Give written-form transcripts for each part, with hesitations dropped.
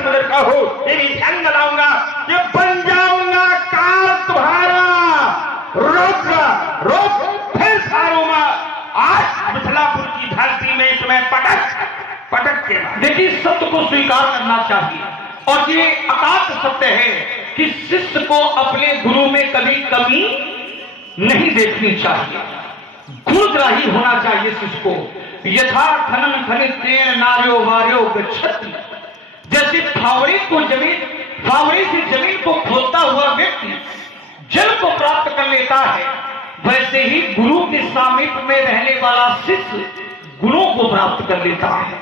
मगर कहो ये भी ध्यान लगाऊंगा कि बन जाऊंगा काल तुम्हारा रोक फिर सारों में आज मिथिलापुर की धरती में तुम्हें पटक के देखिए सत्य को स्वीकार करना चाहिए और ये अकाट सत्य है कि शिष्य को अपने गुरु में कभी कमी नहीं देखनी चाहिए, गुणग्राही होना चाहिए शिष्य को। यथा खनन खनित तेन नार्यो वार्यो गच्छति, जैसे फावड़े से जमीन को खोदता हुआ व्यक्ति जल को प्राप्त कर लेता है, वैसे ही गुरु के सामीप्य में रहने वाला शिष्य गुणों को प्राप्त कर लेता है।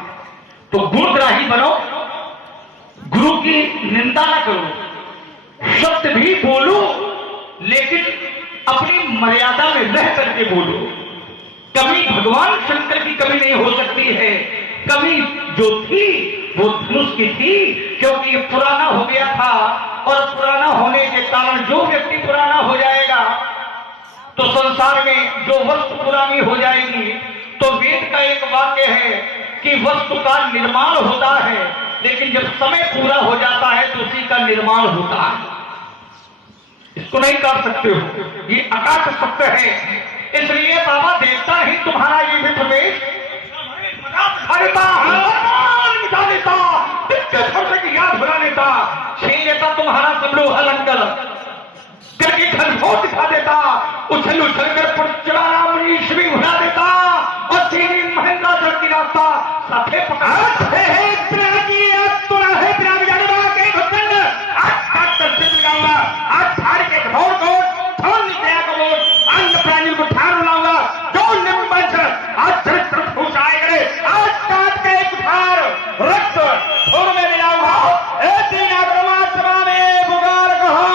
तो गुणग्राही बनो, गुरु की निंदा न करो, सत्य भी बोलो लेकिन अपनी मर्यादा में रह करके बोलो। कमी भगवान शंकर की कमी नहीं हो सकती है, कमी जो थी वो धनुष की थी, क्योंकि ये पुराना हो गया था और पुराना होने के कारण जो व्यक्ति पुराना हो जाएगा तो संसार में जो वस्तु पुरानी हो जाएगी। तो वेद का एक वाक्य है कि वस्तु का निर्माण होता है लेकिन जब समय पूरा हो जाता है तो उसी का निर्माण होता है, इसको नहीं कर सकते हो, ये अकाट सत्य है। इसलिए बाबा देवता ही तुम्हारा ये भी प्रवेश मिटा देता, की याद भुला लेता, छीन लेता तुम्हारा सब लोग अलंकल करके घनघोर दिखा देता, उछल कर पुरचलाना मनीष भी भुला देता और चीनी महेंद्रा चढ़ की रास्ता साथे पकड़ा आज थार के घोर को थोड़ निकला को अन्य प्राणी को ठार लाऊंगा जो निम्बंश आज चरित्र फूस आए करे, आज काट के एक थार रक्त थोड़ में मिलाऊंगा। ऐसी नागरमात्मा में पुकार कहो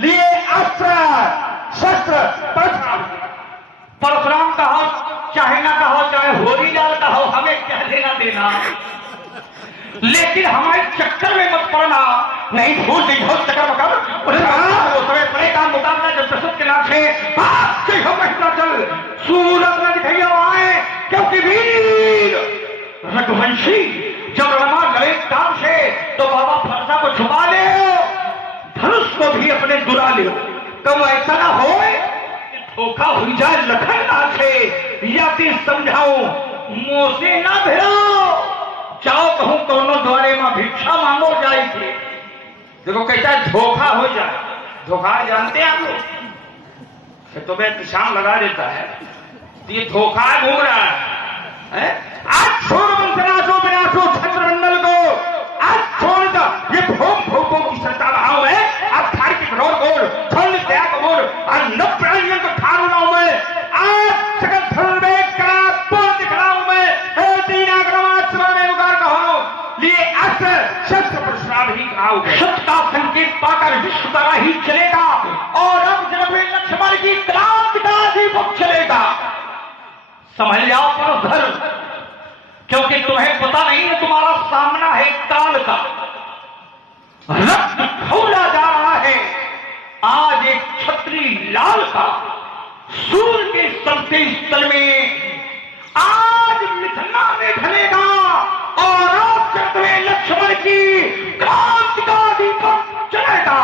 लिए अस्त्र शस्त्र परशुराम कहो चाहे ना कहो, चाहे होरी लाल कहो, हमें क्या लेना देना, लेकिन हमारे चक्कर में मत पड़ना। नहीं भूल नहीं हो चक्कर मकर वो समय बड़े काम मुकाबला जब प्रसुत के नाम से चल सूरत में दिखाइए आए, क्योंकि वीर रघुवंशी जब रमा लड़े काम से तो बाबा फरसा को छुपा ले, धनुष को भी अपने दुरा ले। कब ऐसा ना हो धोखा हो जाए लखन ना से, या फिर समझाऊं मुंह से ना भिड़ो, जाओ कहूं दोनों द्वारे में भिक्षा मांगो जाएगी। देखो कैसा धोखा हो जाए, धोखा जानते हैं आप लोग, तो मैं निशान लगा देता है, ये धोखा घूम रहा है। आज छोड़ वंशनाशो विनाशो छत्रमंडल को, आज छोड़ दो ये भोगों की सत्ता भाव है। अब थार की घोर गोल छोड़ त्याग गोल और न प्राणियों को ठार लाऊं मैं, आज जगत धर्म में करा पूर्ण दिखलाऊं मैं। तीन आक्रमणात्मा में उगार कहो लिए अस्त्र शस्त्र परशुराम ही खाओगे, सत्य का संकेत पाकर विश्व का ही चलेगा और अब जब लक्ष्मण की क्रांति का दीपक चलेगा। समझ जाओ परधर, क्योंकि तुम्हें पता नहीं है तुम्हारा सामना है काल का, रक्त खौला जा रहा है आज एक छत्री लाल का, सूर्य के सबसे स्थल में आज मिथना में ढलेगा और आप चक्र लक्ष्मण की क्रांति का दीपक चलेगा।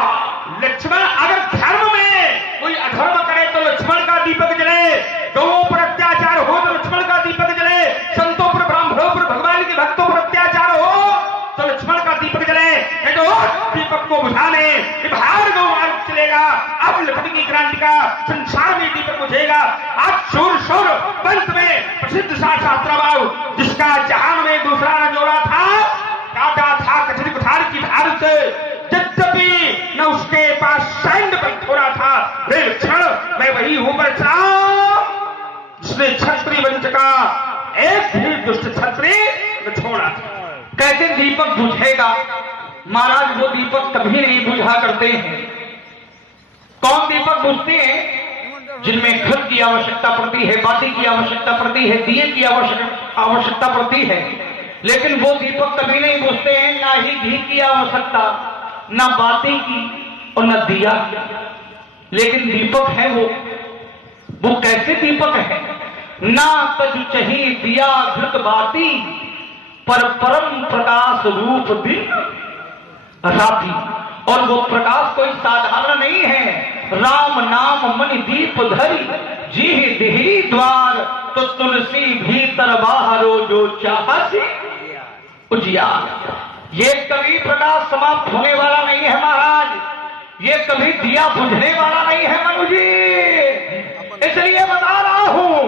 लक्ष्मण अगर धर्म में कोई अधर्म करे तो लक्ष्मण का दीपक जले, गौओं पर अत्याचार हो तो लक्ष्मण का दीपक जले, संतों पर ब्राह्मणों पर भगवान के भक्तों पर अत्याचार हो तो लक्ष्मण का दीपक जले। दीपक को बुझाने बाहर गौ मार्ग चलेगा, अब लक्ष्मण की क्रांति का संसार में दीपक बुझेगा। आज शोर शोर पंथ में प्रसिद्ध शास्त्राबाऊ जिसका जहान में दूसरा न जोड़ा था, काटा था कचरी कुठार की धार से, यद्यपि न उसके पास सैन्य बल थोड़ा था, वे क्षण मैं वही हूं बचा जिसने छत्री वंश का एक भी दुष्ट छत्री न छोड़ा था। कैसे दीपक बुझेगा महाराज? वो दीपक कभी नहीं बुझा करते हैं। कौन दीपक बुझते हैं? जिनमें घृत की आवश्यकता पड़ती है, बाती की आवश्यकता पड़ती है, दिए की आवश्यकता पड़ती है, लेकिन वो दीपक कभी नहीं बुझते हैं। ना ही घी की आवश्यकता, ना बाती की और न दिया, लेकिन दीपक है वो कैसे दीपक है? ना तज चही दिया घृत बाती, पर परम प्रकाश रूप दिन राति, और वो प्रकाश कोई साधारण नहीं है। राम नाम मन दीप धरी, जी देहरी द्वार, तो तुलसी भीतर बाहरो जो चाहसी उजियार। ये कभी प्रकाश समाप्त होने वाला नहीं है महाराज, ये कभी दिया बुझने वाला नहीं है मनु जी। इसलिए बता रहा हूं,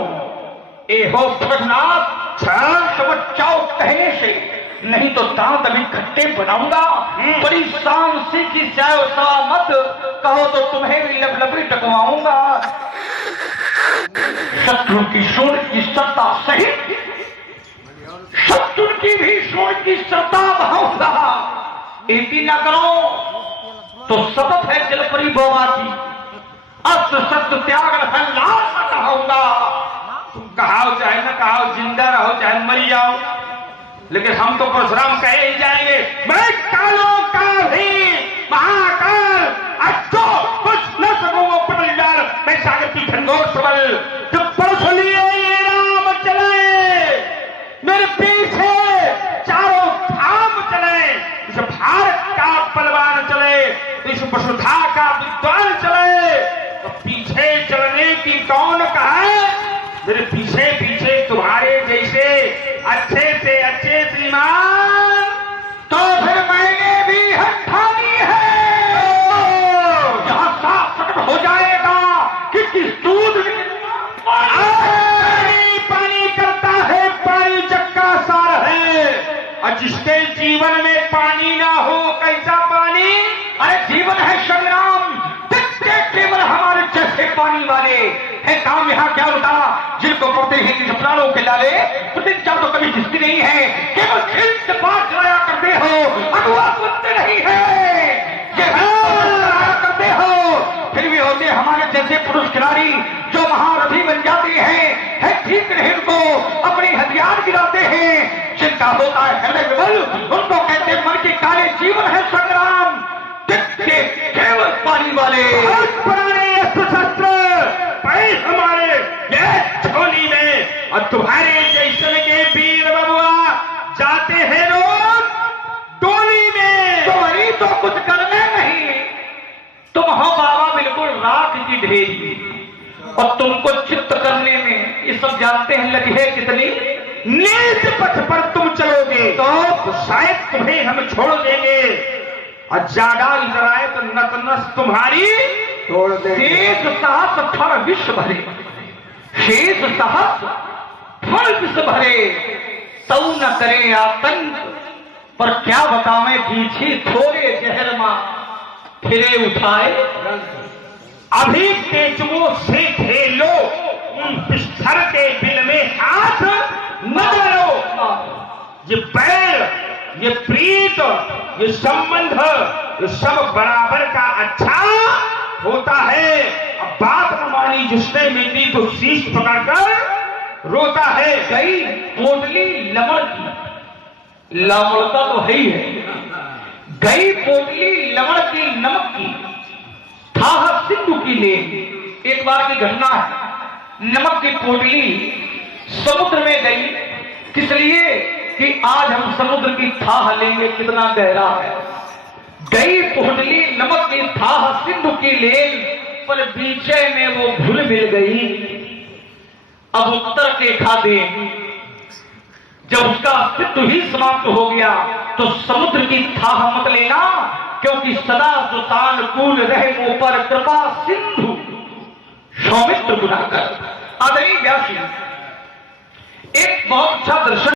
ए हो भगनाथ चाओ कहने से, नहीं तो दांत अभी खट्टे बनाऊंगा। बड़ी शान से की मत कहो तो तुम्हें भी लपलपी टकवाऊंगा। शत्रु की सूंड की सत्ता सहित शत्रु की भी सूंड की सत्ता बहाऊंगा। एक ही न करो तो शपथ है जलपरी बोमा की, अस्त्र शस्त्र त्याग लाश कहाऊंगा। तुम कहाओ चाहे न कहाओ, जिंदा रहो चाहे मरी जाओ, लेकिन हम तो परशुराम कहे ही जाएंगे। मैं कालों का भी महाकाल, अच्छो कुछ न सकूंगा पटल डाल, मैं सागर की ठंडोर सबल। जब परसों लिए ये राम चले, मेरे पीछे चारों धाम चले, इस भारत का बलवान चले, इस वसुधा का विद्वान चले, तो पीछे चलने की कौन कहा? मेरे पीछे पीछे तुम्हारे जैसे अच्छे से अच्छे श्रीमान, तो फिर मैंने भी हठानी है। जहां साफ प्रकट हो जाएगा कि किस दूध पानी पानी करता है, पानी चक्का सार है। और जिसके जीवन में पानी ना हो, कैसा पानी? अरे जीवन है संग्राम, केवल हमारे जैसे पानी वाले है। काम यहाँ क्या होता, जिनको पढ़ते हैं जिस प्राणों के लाले, प्रतिज्ञा तो कभी जिसकी नहीं है, केवल खेल से पार चलाया करते हो, अगुआ बनते नहीं है, ये चलाया करते हो। फिर भी होते हमारे जैसे पुरुष खिलाड़ी जो महारथी बन जाते हैं, है ठीक नहीं, उनको अपने हथियार गिराते हैं। जिनका होता है हृदय विबल, उनको कहते हैं मन के काले जीवन है संग्राम, केवल पानी वाले। पुराने अस्त्र शस्त्र पैर हमारे ये झोली में, और तुम्हारे जैसे के वीर बबुआ जाते हैं लोग डोली में। तुम्हारी तो कुछ करने नहीं, तुम हो बाबा बिल्कुल राख की ढेरी, और तुमको चित्त करने में ये सब जानते हैं लगी है कितनी। नीच पथ पर तुम चलोगे तो शायद तुम्हें हम छोड़ देंगे, और ज्यादा इधर आए तो नतनस तुम्हारी तोड़ देंगे। शेष सहस्र फण विश्व भरे, शेष सहस्र फण विश्व भरे, तौ न करे आतंक, पर क्या बतावें पीछे थोड़े जहर मां फिरे उठाए। अभी तेजुओं से खेलो, बिस्तर के बिल में हाथ न डालो। ये बैर, ये प्रीत, ये संबंध, ये सब बराबर का अच्छा होता है। अब बात न मानी जिसने मिली तो शीश पकड़कर रोता है। गई पोटली लमड़ की, लमड़ता तो है ही है, गई पोटली लमड़ की नमक की, था सिंधु की ले। एक बार की घटना है, नमक की पोटली समुद्र में गई, किस लिए कि आज हम समुद्र की थाह लेंगे, कितना गहरा है। गई पोटली नमक की थाह सिंधु की लेल, पर बीचे में वो भूल मिल गई। अब उत्तर के खाते जब उसका अस्तित्व ही समाप्त हो गया, तो समुद्र की थाह मत लेना, क्योंकि सदा सुतानुकूल रहे वो पर कृपा सिंधु सौमित्र गुना कर। आदरणीय व्यास जी, एक बहुत अच्छा दर्शन